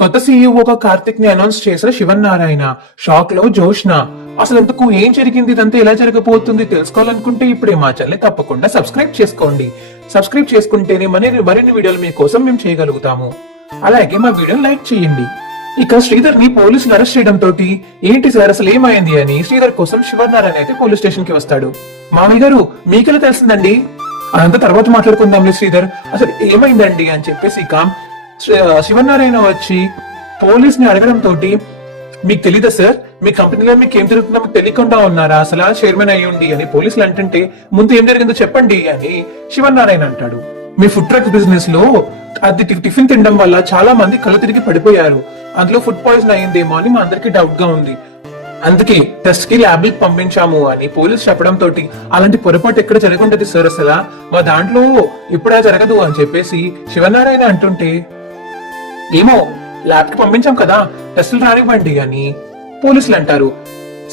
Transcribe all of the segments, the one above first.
కొత్త సీఈఓగా కార్తిక్ ని అనౌన్స్ చేసిన శివన్నారాయణ. షాక్ లో జోష్న. అసలు ఇంతకు ఏం జరిగింది, ఇదంతా ఎలా జరగబోతుంది తెలుసుకోవాలనుకుంటే ఇప్పుడే మా ఛానల్ తప్పకుండా సబ్స్క్రైబ్ చేసుకోండి. సబ్స్క్రైబ్ చేసుకుంటేనే మరిన్ని వీడియోలు మీకోసం మేము చేయగలుగుతాము. అలాగే మా వీడియోని లైక్ చేయండి. ఇక శ్రీధర్ ని పోలీసులు అరెస్ట్ చేయడం తోటి ఏంటి సార్ అసలు ఏమైంది అని శ్రీధర్ కోసం శివనారాయణ అయితే పోలీస్ స్టేషన్ కి వస్తాడు. మామయ్య గారు మీకెలా తెలిసిందండి? అదంతా తర్వాత మాట్లాడుకుందాంలే శ్రీధర్, అసలు ఏమైందండి అని చెప్పేసి ఇక శివనారాయణ వచ్చి పోలీస్ ని అడగడం తోటి మీకు తెలీదా సార్, మీ కంపెనీలో మీకు ఏం జరుగుతుందో మీకు తెలియకుండా ఉన్నారా, అసలు చైర్మన్ అయ్యుండి అని పోలీసులు అంటుంటే ముందు ఏం జరిగిందో చెప్పండి అని శివనారాయణ అంటాడు. మీ ఫుడ్ ట్రక్ బిజినెస్ లో అది టిఫిన్ తినడం వల్ల చాలా మంది కళ్ళు తిరిగి పడిపోయారు, అందులో ఫుడ్ పాయిజన్ అయ్యిందేమో అని మా అందరికి డౌట్ గా ఉంది, అందుకే టెస్ట్ కి ల్యాబ్ కి పంపించాము అని పోలీసు చెప్పడం తోటి అలాంటి పొరపాటు ఎక్కడ జరగకుంటది సార్, అసలు మా దాంట్లో ఇప్పుడా జరగదు అని చెప్పేసి శివనారాయణ అంటుంటే ఏమో ల్యాబ్ కి పంపించాం కదా టెస్టులు రానివ్వండి అని పోలీసులు అంటారు.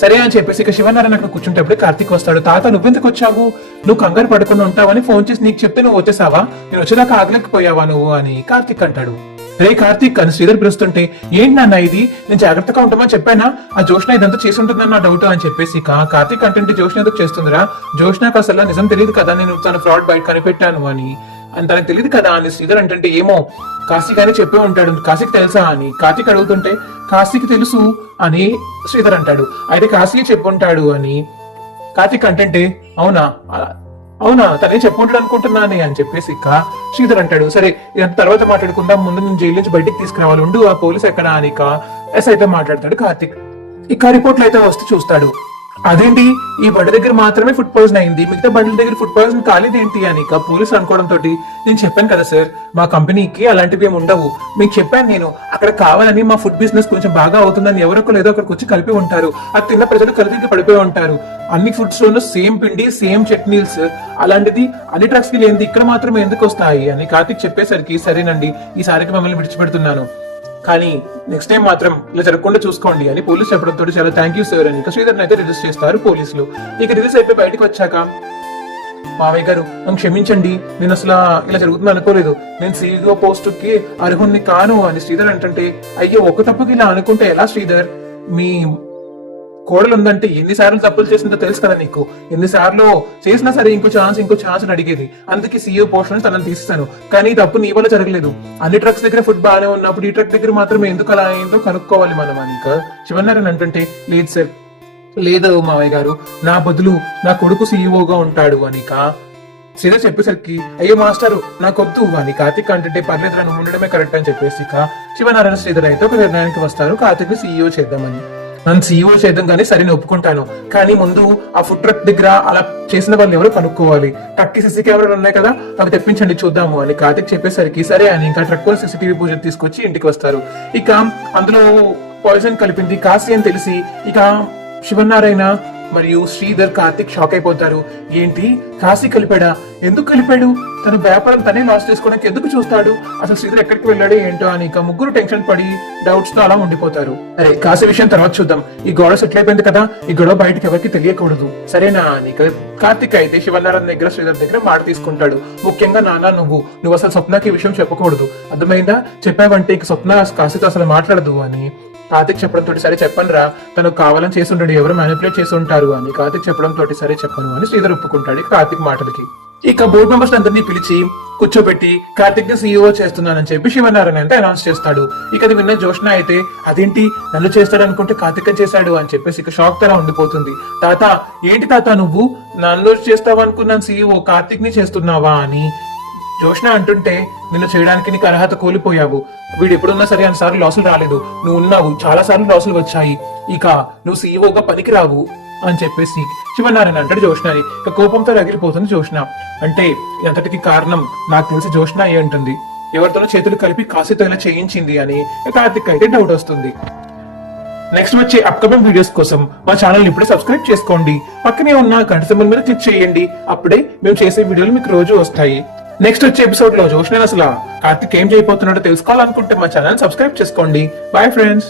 సరే అని చెప్పేసి ఇక శివనారాయణ అక్కడ కూర్చుంటప్పుడు కార్తీక్ వస్తాడు. తాత నువ్వెందుకు వచ్చావు, నువ్వు కంగారు పడకుండా ఉంటావని ఫోన్ చేసి నీకు చెప్తే నువ్వు వచ్చేసావా, నేను వచ్చేదాకా ఆగలేకపోయావా నువ్వు అని కార్తీక్ అంటాడు. రే కార్తీక్ అని శ్రీధర్ పిలుస్తుంటే ఏంటి నాన్న ఇది, నేను జాగ్రత్తగా ఉంటామని చెప్పానా, ఆ జోష్న ఇదంతా చేసి ఉంటుందని నా డౌట్ అని చెప్పేసి కార్తీక్ అంటే జోష్న ఎందుకు చేస్తుందిరా, జోష్నకు అసలు నిజం తెలియదు కదా నేను తన ఫ్రాడ్ బయట కనిపెట్టాను అని తనకు తెలియదు కదా అని శ్రీధర్ అంటే ఏమో కాశీక్ అని చెప్పే ఉంటాడు, కాశీకి తెలుసా అని కార్తీక్ అడుగుతుంటే కాశీకి తెలుసు అని శ్రీధర్ అంటాడు. అయితే కాశీ చెప్పుంటాడు అని కార్తీక్ అంటే అవునా అవునా తనే చెప్పుంటాడు అనుకుంటున్నానే అని చెప్పేసి ఇక శ్రీధర్ అంటాడు. సరే ఇదంతా తర్వాత మాట్లాడుకుందాం, ముందు నేను జైలు నుంచి బయటికి తీసుకురావాలి, ఉండు ఆ పోలీస్ ఎక్కడ అని ఎస్ అయితే మాట్లాడతాడు కార్తీక్. ఇక రిపోర్ట్లు అయితే వస్తూ చూస్తాడు, అదేంటి ఈ బండి దగ్గర మాత్రమే ఫుడ్ పాయిజన్ అయింది, మిగతా బండ్ల దగ్గర ఫుడ్ పాయిజన్ కాలేదేంటి అని పోలీసులు అనుకోవడం తోటి నేను చెప్పాను కదా సార్ మా కంపెనీకి అలాంటివి ఏమి ఉండవు, మీకు చెప్పాను నేను అక్కడ కావాలని మా ఫుడ్ బిజినెస్ కొంచెం బాగా అవుతుందని ఎవరొక లేదో అక్కడికి వచ్చి కలిపి ఉంటారు, అది తిన్న ప్రజలు కలిపి పడిపోయి ఉంటారు, అన్ని ఫుడ్స్ లోనూ సేమ్ పిండి సేమ్ చట్నీలు సార్, అలాంటిది అన్ని ట్రక్స్ కి లేనిది ఇక్కడ మాత్రమే ఎందుకు వస్తాయి అని కార్తీక్ చెప్పేసరికి సరేనండి ఈసారికి మమ్మల్ని విడిచిపెడుతున్నాను, కానీ నెక్స్ట్ టైం మాత్రం ఇలా జరగకుండా చూసుకోండి అని పోలీసు చెప్పడంతో చాలా థ్యాంక్ యూ సార్ అని శ్రీధర్ అయితే రిలీజ్ చేస్తారు పోలీసులు. ఇక రిలీజ్ అయిపోయి బయటకు వచ్చాక మావయ్య గారు నన్ను క్షమించండి, నేను అసలు ఇలా జరుగుతుంది అనుకోలేదు, నేను సీఈఓ పోస్ట్ కి అర్హుణ్ణి కాను అని శ్రీధర్ అంటే అయ్యో ఒక తప్పుకి ఇలా అనుకుంటే ఎలా శ్రీధర్, మీ కోడలు ఉందంటే ఎన్నిసార్లు తప్పులు చేసిందో తెలుసు కదా నీకు, ఎన్నిసార్లు చేసినా సరే ఇంకో ఛాన్స్ అడిగేది, అందుకే సీఈఓ పోస్ట్ నుంచి తనని తీస్తాను, కానీ ఈ తప్పు నీ వల్ల జరగలేదు, అన్ని ట్రక్స్ దగ్గర ఫుడ్ బాగానే ఉన్నప్పుడు ఈ ట్రక్ దగ్గర మాత్రమే ఎందుకు అలా అయిందో కనుక్కోవాలి మనం అని శివనారాయణ అంటే లేదు సార్ లేదు మావయ్య గారు, నా బదులు నా కొడుకు సీఈఓగా ఉంటాడు అని శ్రీధర్ చెప్పేసరికి అయ్యో మాస్టారు నాకొద్దు అని కార్తీక్ అంటే పర్లేదు నువ్వు ఉండడమే కరెక్ట్ అని చెప్పేసి శివనారాయణ శ్రీధర్ అయితే ఒక నిర్ణయానికి వస్తారు, కార్తీక్ సీఈఓ చేద్దామని. నన్ను సీఈఓ చేద్దాం కానీ సరే ఒప్పుకుంటాను, కానీ ముందు ఆ ఫుడ్ ట్రక్ దగ్గర అలా చేసిన వాళ్ళు ఎవరు కనుక్కోవాలి, ట్రక్ కి సీసీ కెమెరాలు ఉన్నాయి కదా అవి తెప్పించండి చూద్దాము అని కార్తీక్ చెప్పేసరికి సరే అని ఇంకా ట్రక్ లో సీసీటీవీ పూజ తీసుకొచ్చి ఇంటికి వస్తారు. ఇక అందులో పాయిజన్ కలిపింది కాశీ అని తెలిసి ఇక శివనారాయణ మరియు శ్రీధర్ కార్తిక్ షాక్ అయిపోతారు. ఏంటి కాశీ కలిపాడా, ఎందుకు కలిపాడు, తను వ్యాపారం తనే లాస్ చేసుకోవడానికి ఎందుకు చూస్తాడు, అసలు శ్రీధర్ ఎక్కడికి వెళ్ళాడు ఏంటో అని ముగ్గురు టెన్షన్ పడి డౌట్స్ తో అలా ఉండిపోతారు. అరే కాశీ విషయం తర్వాత చూద్దాం, ఈ గొడవ సెటిల్ అయిపోయింది కదా, ఈ గొడవ బయటకి ఎవరికి తెలియకూడదు సరేనా అని కార్తిక్ అయితే శివనారాయణ దగ్గర శ్రీధర్ దగ్గర మాట తీసుకుంటాడు. ముఖ్యంగా నాన్న నువ్వు అసలు స్వప్నకి ఈ విషయం చెప్పకూడదు, అర్థమైందా, చెప్పావంటే ఇక స్వప్న కాశీతో అసలు మాట్లాడదు అని కార్తిక్ చెప్పడంతో సరే చెప్పను రా, తను కావాలని చేసి ఉంటాడు, ఎవరు మ్యానిపులేట్ చేసి ఉంటారు అని కార్తిక్ చెప్పడంతో సరే చెప్పను అని శ్రీధర్ ఒప్పుకుంటాడు కార్తిక్ మాటలకి. ఇక బోర్డు మెంబర్స్ అందరినీ పిలిచి కూర్చోబెట్టి కార్తిక్ ని సీఈఓ చేస్తున్నానని చెప్పి శివనారాయణ అంటే అనౌన్స్ చేస్తాడు. ఇక అది విన్న జోష్న అయితే అదేంటి నన్ను చేస్తాడు అనుకుంటే కార్తిక్ చేశాడు అని చెప్పేసి ఇక షాక్ తలా ఉండిపోతుంది. తాత ఏంటి తాత నువ్వు నన్ను చేస్తావు అనుకున్నాను సీఈఓ కార్తిక్ ని చేస్తున్నావా అని జోష్న అంటుంటే నిన్ను చేయడానికి నీకు అర్హత కోల్పోయావు, వీడు ఎప్పుడున్నా సరే అన్నిసార్లు లాసులు రాలేదు, నువ్వు ఉన్నావు చాలా సార్లు లాసులు వచ్చాయి, ఇక నువ్వు సీఈఓగా పనికిరావు అని చెప్పేసి శివనారాయణ అంటాడు జోష్నని. ఇక కోపంతో రగిలిపోతుంది జోష్న. అంటే ఎంతటికి కారణం నాకు తెలిసి జోష్న అయ్యి ఉంటుంది, ఎవరితోనో చేతులు కలిపి కాశీతో ఇలా చేయించింది అని కార్తిక్ అయితే డౌట్ వస్తుంది. నెక్స్ట్ వచ్చే అప్కమింగ్ వీడియోస్ కోసం మా ఛానల్ ఇప్పుడే సబ్స్క్రైబ్ చేసుకోండి, పక్కనే ఉన్న గంట సింబల్ మీద క్లిక్ చేయండి, అప్పుడే మేము చేసే వీడియోలు మీకు రోజు వస్తాయి. నెక్స్ట్ వచ్చే ఎపిసోడ్ లో జోష్న అసలు కార్తిక్ ఏం చేయబోతున్నాడో తెలుసుకోవాలనుకుంటే మా ఛానల్ సబ్స్క్రైబ్ చేసుకోండి. Bye friends.